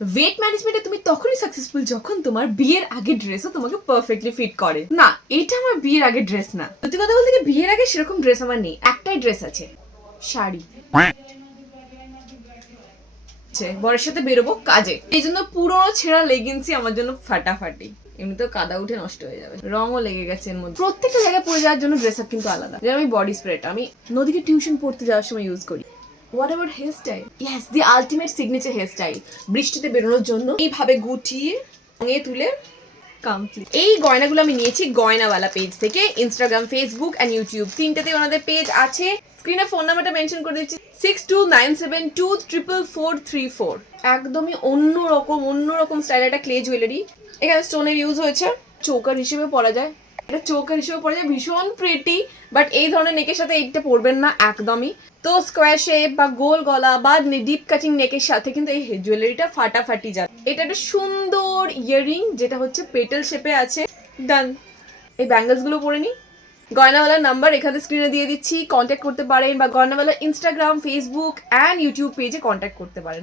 Wait ম্যানেজমেন্টে তুমি তখনই সাকসেসফুল যখন তোমার বিয়ের আগের ড্রেসও তোমাকে পারফেক্টলি ফিট করে। না, এটা আমার বিয়ের আগের ড্রেস না। সত্যি কথা বলতে কি, বিয়ের আগে সেরকম ড্রেস আমার নেই। একটাই ড্রেস আছে, শাড়ি। বরের সাথে বেরোবো কাজে, এই জন্য পুরোনো ছেঁড়া লেগিংসই আমার জন্য ফাটাফাটি। এমনিতেও কাদা উঠে নষ্ট হয়ে যাবে, রঙও লেগে গেছে এর মধ্যে। প্রত্যেকটা জায়গায় পরে যাওয়ার জন্য ড্রেস আপ কিন্তু আলাদা। যেমন আমি বডি স্প্রেটা আমি নদীকে টিউশন পড়তে যাওয়ার সময় ইউজ করি। What about hair style? Yes, the ultimate signature hair style. বৃষ্টিতে বেরোনোর জন্য এইভাবে গুটিয়ে রঙে তুলে কমপ্লিট। এই গয়নাগুলো আমি নিয়েছি গয়নাওয়ালা পেজ থেকে। ইনস্টাগ্রাম, ফেসবুক অ্যান্ড ইউটিউব তিনটাতে ওনাদের পেজ আছে। স্ক্রিনে ফোন নাম্বারটা মেনশন করে দিচ্ছি, 6297244434। একদমই অন্যরকম স্টাইল একটা ক্লে জুয়েলারি। এখানে স্টোনের ইউজ হয়েছে, চৌকার হিসেবে পরা যায়। এটা চৌকার হিসেবে পরা যায়, ভীষণ প্রিটি। বাট এই ধরনের নেকের সাথে এইটা পরবেন না একদমই। তো স্কোয়ার শেপ বা গোল গলা বা ডিপ কাটিং নেকের সাথে কিন্তু এই জুয়েলারিটা ফাটাফাটি যায়। এটা একটা সুন্দর ইয়াররিং যেটা হচ্ছে পেটেল শেপে আছে। ডান। এই ব্যাঙ্গলস গুলো পরে নি। গয়নাওয়ালার নাম্বার এখানে স্ক্রিনে দিয়ে দিচ্ছি, কন্ট্যাক্ট করতে পারেন, বা গয়নাওয়ালার ইনস্টাগ্রাম, ফেসবুক অ্যান্ড ইউটিউব পেজে কন্ট্যাক্ট করতে পারেন।